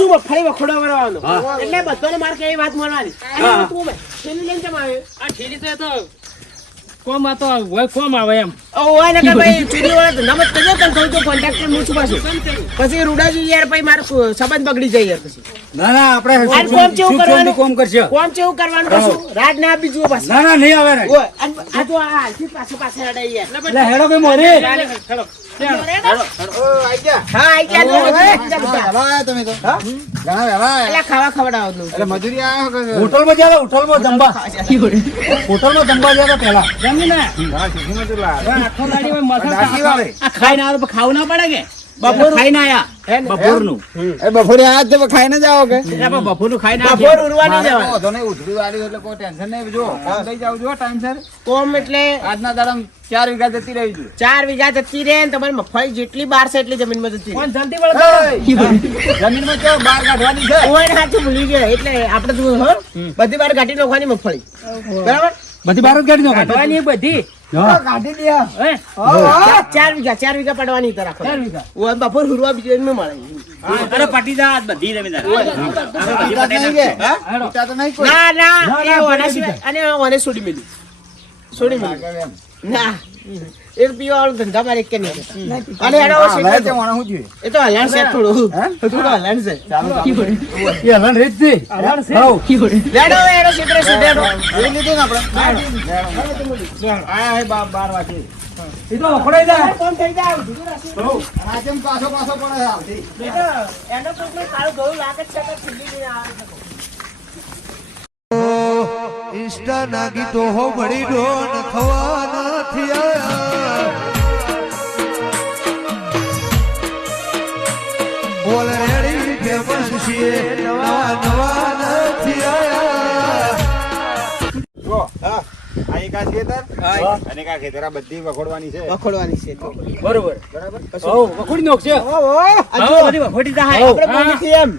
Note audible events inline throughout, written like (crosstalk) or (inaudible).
શું મગફળી વખોડો કરવાનો? એટલે બધાને માર કે એ વાત ભાઈ, થેલી લઈને કેમ આવે આ ઠેલી તો તો કોમ આ તો હોય કોમ આવે એમ. હોય ને કે ભાઈ ચૂડી વાળા ધંધામાં જ કરજો, તને કહું તો કોન્ટ્રાક્ટર હું છું પાછું. પછી રૂડાજી યાર પછી મારો સંબંધ બગડી જાય યાર પછી. ના ના આપણે કોમ ચેવું કરવાનું? કોમ કરશે? કોમ ચેવું કરવાનું? કશું રાત ના આપી જુઓ પાછું? ના ના નહીં આવે ને. આ તો આ હાલથી પાછું પાછળ અડાઈ યાર. એટલે હેડો કે મોરે. હેડો. આખો ખાવું ના પડે કે? બપોર આયા. હે ને? એ બપોરે આયા તો ખાઈને જ આવો કે? એટલે આપણે બપોરનું ખાઈને બપોર આવ્યા ઉરવા નહીં મારે નહીં, ઉધરી વાળી એટલે કોઈ ટેન્શન નહીં. જો કામ થઈ જાવ જો ટાઈમસર. કોમ એટલે આજના દાડામાં ચાર વીઘા જતી રહી છું. ચાર વીઘા જતી રહે ને તમારી મગફળી જેટલી બાર છે એટલી જમીનમાં જતી રહે. કોણ જલ્દી વળતો જમીનમાં કેવું બાર કાઢવાની છે. ઓય સાચું ભૂલી ગયા. એટલે આપણે તું હો બધી બાર કાઢી નાખવાની મગફળી બરાબર? બધી બાર જ કાઢી નાખવાની. બધી. ચાર- ચાર વીઘા ચાર વીઘા પડવાની તો રાખો ચાર બપોર હુરવા બીજો ન મળે. અરે પટી જા બધી ના ના. અને ઓને છોડી મેલી. છોડી મેલી. ના. પીવા વાળો ધંધા મારે કે નહીં અને શીખો તે મને શું એ તો હલાણ છે થોડું. હલાણ છે. એ હલણ. લેડો એનો લીધું ને આપણે. હે. વાગે. એ તો જાય. થઈ જાય પાછો પાછો પડે આવતી? એનો કોઈ કાળું ગળું લાગે છે કે ખીલી લઈને આવે છે. ઇન્સ્ટા ના ગીતો હો મળી ડોન થવા નથી આયા બોલ રેડી ફેમસ છીએ નવા નવા નથી આયા જો હા આ એક ખેતર અને એક ખેતર આ બધી વખોડવાની છે વખોડવાની છે બરોબર બરાબર વખોડી ઓ, ઓ, આ બધી વખોડી આપણે બોલીથી એમ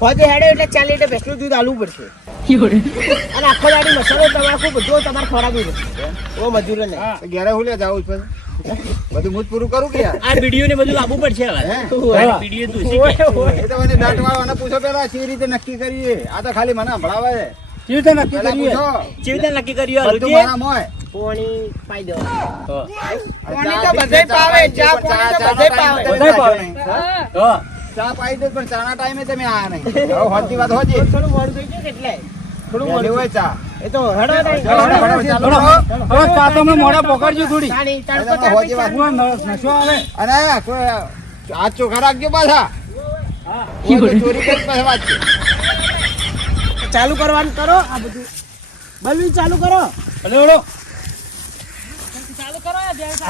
હોજે હેડે એટલે ચાલી એટલે ભેંસનું દૂધ આલવું પડશે. અને આખો દાડી મસાલો તમાકુ બધું તમારે ખવડાવવું ઓ મજૂરો ને ઘેરે હું લે જાવું છે પછી? બધું મુજ પૂરું કરું કે આ વીડિયો ને બધું લાવવું પડશે હવે વીડિયો તું એ તો મને દાંતવાળાને પૂછો પેલા કેવી રીતે નક્કી કરીએ આ તો ખાલી મને સંભળાવે કેવી રીતે નક્કી કરીએ? કેવી રીતે નક્કી કર્યું બધું મારા મોય પોણી પાઈ દો પાણી તો બધાય પાવે, ચા પાણી તો બધાય પાવે. બધાય પાવે. હા. ચા પાઈ દે પણ ચાના ટાઈમે તમે આયા નહીં હવે હોતી વાત હોતી થોડું મોડું થઈ ગયું થોડું મોડું હોય ચા. એ તો હેડો નહીં. ચાલો, ચાલો. હવે ચા તો પકડજો થોડી. ચાલુ. નશો આવે. અને ચોખા રાખજો પાછા. કરી ચાલુ કરવાનું કરો આ બધું. બલવી ચાલુ કરો. હલો હલો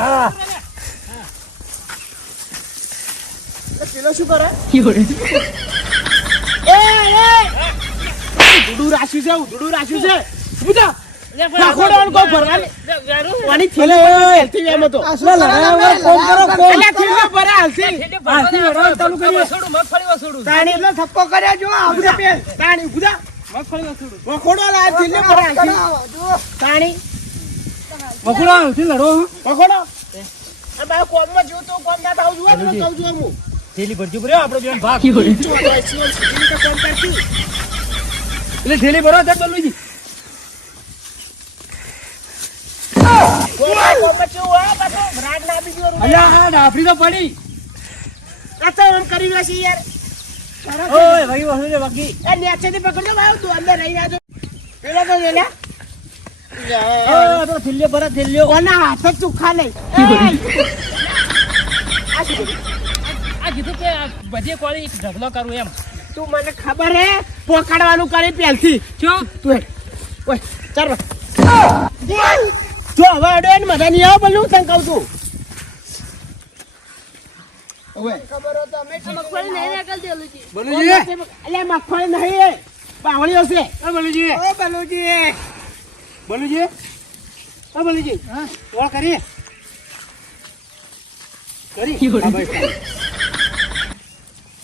હા. પેલો શું કરે? એ એ ઉડું રાખ્યું છે ઉડું રાખ્યું છે કોમ કોમ. એટલો થપ્પો કર્યા જો આવડે તાણી વસોડું. વખોડો લા થેલે ભરે હાલથી તાણી વખોડા હાથથી લડો વખોડો આ બાયો કોમમાં જો તો કોમ ના થાવ જુઓ ને કહું છું હું થેલી ભરજો બરો આપણો બેન ભાગ ચોદો એસી તો કોમ કરતી એટલે થેલી ભરો છે બલ્લુજી. અલ્યા આ ડાફરી તો પડી. આ આમ કરી છે યાર. ઓય ભાઈ વસોડે બાકી એ નેચેથી પકડજો ભાઈ તું અંદર રહી ના જો પેલો તો આ તો થેલીઓ ભરા થેલીઓ કોના હાથ જ ચોખ્ખા આ કીધું કે બધી કોળી ઢગલો કરું એમ. તું મને ખબર હે? પોકાડવાનું કરી પેલથી. જો તું ઓય ચાલ જો હવે અડે ને મજા નહીં આવે બોલું તને કહું છું. મગફળી નહીં બાવળી હશે બલુજી. હા. કરી.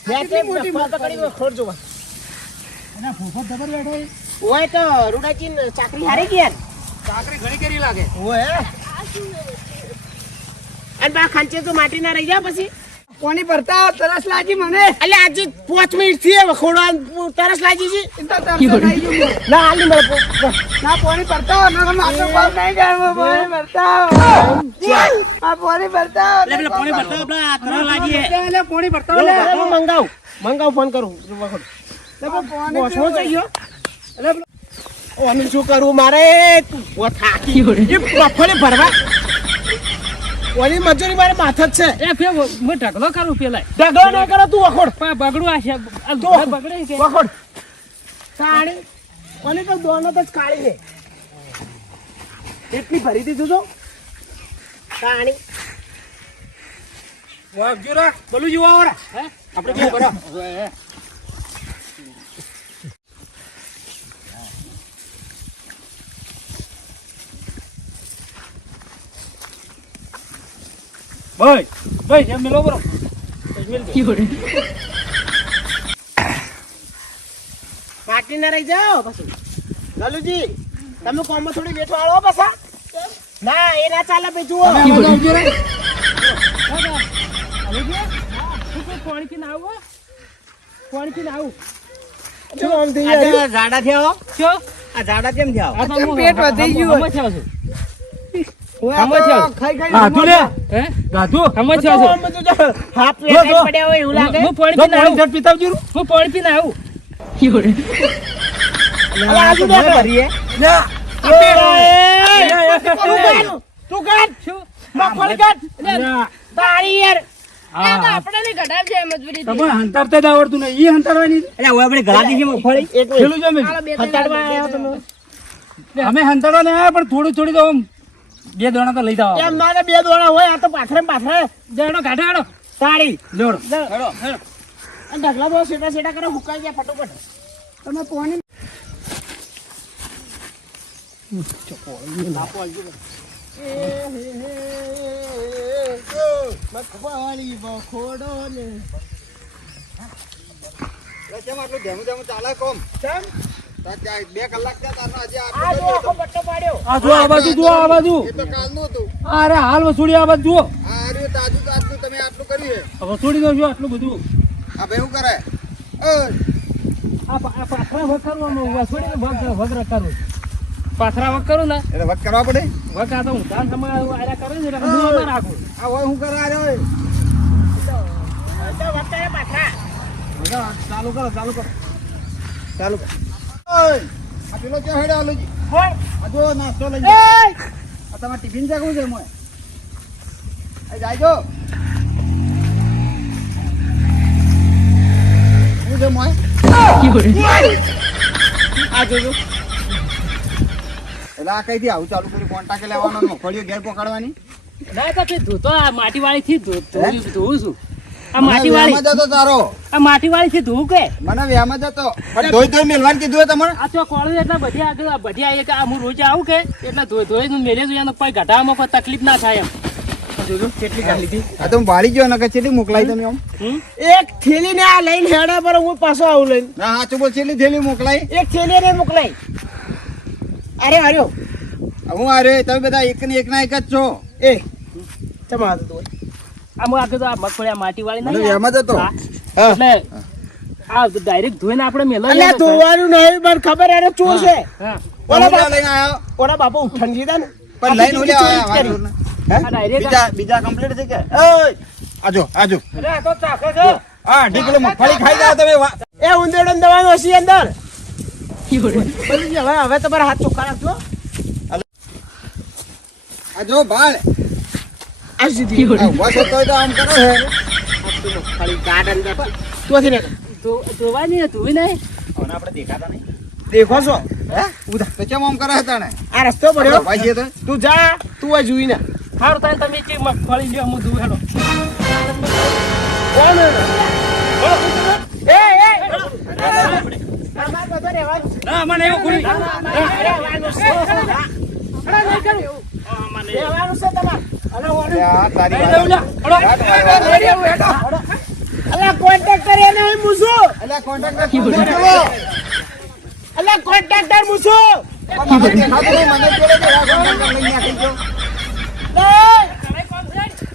હા (laughs) મોટી ખોર એના ફૂફા દબર બેઠો. ઓય તો રૂડાચીન ચાકરી હારી ગયા કાકરી ઘણી કરી લાગે. ઓય અને બા ખાંચે તો માટી ના રહી ગયા પછી. પાણી ભરતા આવો, તરસ લાગી મને. એટલે આજે પાંચ મિનિટથી વખોડવા તરસ લાગી છે તો તરસ લાગી ગયું. મને. ના હાલી મળે પો- પો- ના પાણી ભરતા આવો, નકર માથું પાવ નહીં ગાળવું, પાણી ભરતા આ પાણી ભરતા એટલે પાણી ભરતા આપણે તરસ લાગી એટલે પાણી ભરતા આવો, લે, લે. હું મંગાવું મંગાવું ફોન કરું. વખોડ. લે, પણ પાણી બોસમાં થઈ ગયો. એટલે ઓને શું કરવું મારે? થાકી એ ભરવા. ઓની મજૂરી મારે માથે જ છે. એ ફે હું ઢગલો કરું પેલા ઢગલો ના કરો તું વખોડ. બગડું આ છે. બગડે કે વખોડ. સાડી ઓની તો દોનો તો કાળી છે. એટલી ભરી દીધું તો. કાણી વાગજો રાખ, બોલું જીવા ઓરા હે? આપણે કેવું કરો? ભાઈ ભાઈ જેમ મેલો બરો. પાટી ના રહી જાઓ પછી. લાલુજી તમે કોમમાં થોડી બેઠો આવો પાછા. ના એ ના ચાલે ભાઈ જુઓ. પાણી ના આવો પાણી ના આવું ઝાડા થયા શું આ ઝાડા કેમ થયા પેટ વધી ગયું હંતારતા જ આવડતું નહીં. હંતરવાની હંતારવાની આપણે મગફળી. જમે અમે. હંતારવા ને આવ્યા પણ થોડી થોડી તો આમ બે દોણા તો લઈ જાવ એમ મારે બે દોણા હોય આ તો પાથરે પાથરે. જાડો આડો તાળી. જોડો. અને ઢગલા બહુ સેટા સેટા કરે હુકાઈ ગયા ફટોફટ. તમે પાણી મગફળી બખોડો ને કેમ આટલું ધેમું ધેમું ચાલે કોમ? બે કલાક આ જો આખો પટ્ટો આ બાજુ જો આ બાજુ. એ તો કાલનું હતું અરે હાલ વસુડી આ બાજુ જુઓ. આ રહ્યું તાજું તાજું તમે આટલું કર્યું છે. આ જો આટલું બધું. આ ભાઈ શું કરે? પાથરા વગ કરું આમ વસોડીને વગ વગ કરું પાથરા વગ કરું ને? એટલે વટ કરવા પડે? વગ આ તો હું ધાન સમય આયા કરું ને એટલે હું રાખું. આ હોય શું કરે આ રહ્યો તો વત્તા એ પાથરા. ચાલુ કરો ચાલુ કરો. ચાલુ કરો. આ પેલો ક્યાં હેડે આલુજી આ જો નાસ્તો લઈ જાઓ. એય! આ તમારે ટિફિન શું છે મોય એ જાયજો શું છે મોય? આ જોજો. એટલે આ કઈથી આવું? ચાલુ કર્યું કોન્ટાક્ટ લેવાનો મગફળીઓ ઘેર પકડવાની? ના તો ધોતો આ માટીવાળી થી ધો- છું. આ માટીવાળી જતો તારો. આ માટીવાળી થી ધોવું કે? મને વ્યામાં જતો. પણ ધોઈ ધોઈ મેલવાનું કીધું હોય આ તો કોળું એટલે બધી આગળ બધી આવી કે આ હું રોજ આવું કે? એટલે ધોઈ ધોઈ ને મેલે છું કોઈ ઘટાડામાં કોઈ તકલીફ ના થાય એમ. જોજો કેટલી ગાલી આ તો વાળી ગયો ને કેટલી મોકલાઈ તમે આમ એક થેલી ને આ લઈને હેડા પર હું પાછો આવું લઈને. ના સાચું બોલ કેટલી થેલી મોકલાઈ. એક થેલી ને મોકલાઈ. અરે અરે હું અરે તમે બધા એક ને એક ના એક જ છો. એ તમારા તો આમ આગળ તો આ મગફળી આ માટીવાળી નહીં વ્યામાં જતો. એટલે આ ડાયરેક્ટ ધોઈને આપણે મેલા અલ્યા ધોવાનું નહીં મને ખબર એને ચોર છે. ઓલા ઓલા બાપ લઈને આવ્યો ઓલા બાપા ઉઠાણ દીધા ને. પણ લઈને ઓલે આવ્યા કરી. વાળું. હે? આ ડાયરેક્ટ બીજા બીજા કમ્પ્લીટ છે કે આજો આજો. અરે આ તો ચાખે છે. હા ઢીકલો મગફળી ખાઈ જાવ તમે. એ ઉંદેડો ને દવાનું અંદર. હવે હવે તમારા હાથ ચોખ્ખા રાખજો. આજો ભાળ આ સીધી છો તો આમ કરો છે ખાલી ગાઢ અંદર તોથી ને ધો- ધોવાની ને ધોઈ નહીં હવે આપણે દેખાતા નહીં દેખો છો હે તો કેમ આમ કરે હતા ને આ રસ્તો પડ્યો ભાઈ તો તું જા તું આ જોઈ ને સારું થાય તમે કે મગફળી લ્યો હું ધોઈ હેડો કોણ એ એ રહેવાનું છે. ના મને એવું કોઈ તારી લઈ વાત. જાઉં લ્યા. અલા ફોન કરો. અલા મૂછો મને દેખાતું નહીં, મને જોડે જ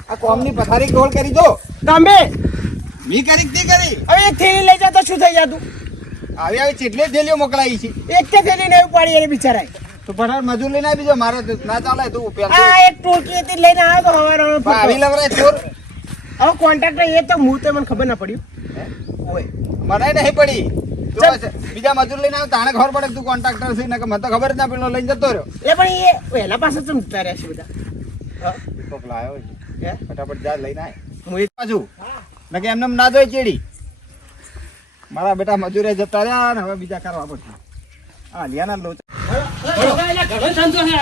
આ કોમની પથારી ગોળ કરી દો તમે? મી કરી તી કરી હવે એક થેલી લઈ જાઓ તો શું થઈ જાતું? આવી આવી ચેટલી થેલીઓ મોકલાઈ છે એક કે થેલી નહીં ઉપાડી એને બિચારાએ. તો પણ મજૂર લઈને આવી બીજો મારે ના ચાલે તું પેલા એક ટોકી હતી લઈને આવ્યો તો પણ લવરાય ચોર. હવે કોન્ટ્રાક્ટર એ તો હું તો મને ખબર ના પડ્યું ઓય મને નહીં પડી. બીજા મજૂર લઈને આવ તાણે ખબર પડે તું કોન્ટ્રાક્ટર છે ને કે મને તો ખબર જ ના પેલો લઈને જતો રહ્યો. એ પણ એ વહેલા પાસે ચમ જતા રહ્યા છે બધા. હા? કોક લાયો છે. ફટાફટ જા લઈને આય. હું એ- પાછું ને કે એમને એમ ના જોઈ ચેડી. મારા બેટા મજૂરે જતા રહ્યા ને હવે બીજા કરવા પડશે. આ લિયાના લોચા. ઘણો ધંધો છે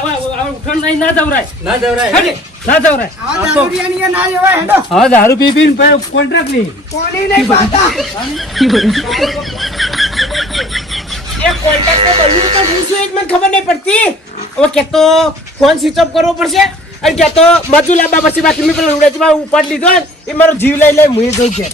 ઉઠણ નહીં ના જવરાય. ના જવરાય ના જવરાય એ ના જવાય હેડો. હા દારૂ પી પી કોન્ટ્રાક્ટ નહીં. કોની નહીં પાતા એ કોન્ટ્રાક્ટર બન્યું તો હું શું એ જ મને ખબર નહીં પડતી. હવે કે તો ફોન સ્વિચ ઓફ કરવો પડશે. અને કે તો મજૂર પછી બાકી મેં પેલો ઉપાડ લીધો ને એ મારો જીવ લઈ લઈ હું એ છે.